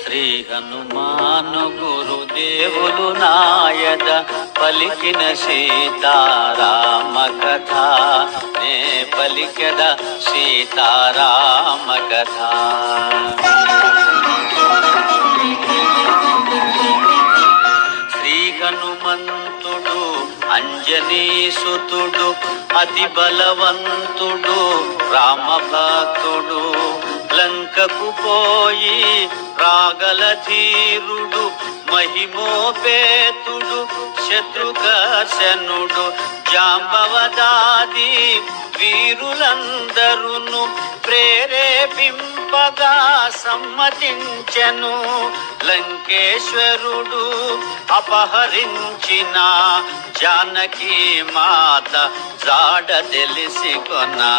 శ్రీ హనుమాను గురుదేవులు నాయద పలికిన సీతారామ కథ నే పలికద సీతారామ కథ. శ్రీ హనుమంతుడు అంజనీసుతుడు అతి బలవంతుడు రామభక్తుడు లంకకు పోయి రాగల ధీరుడు మహిమోపేతుడు శత్రుఘర్షణుడు జాంబవదాది వీరులందరును ప్రేరేపింపగా సమ్మతించెను. లంకేశ్వరుడు అపహరించిన జానకి మాత జాడ తెలిసి కొన్నా.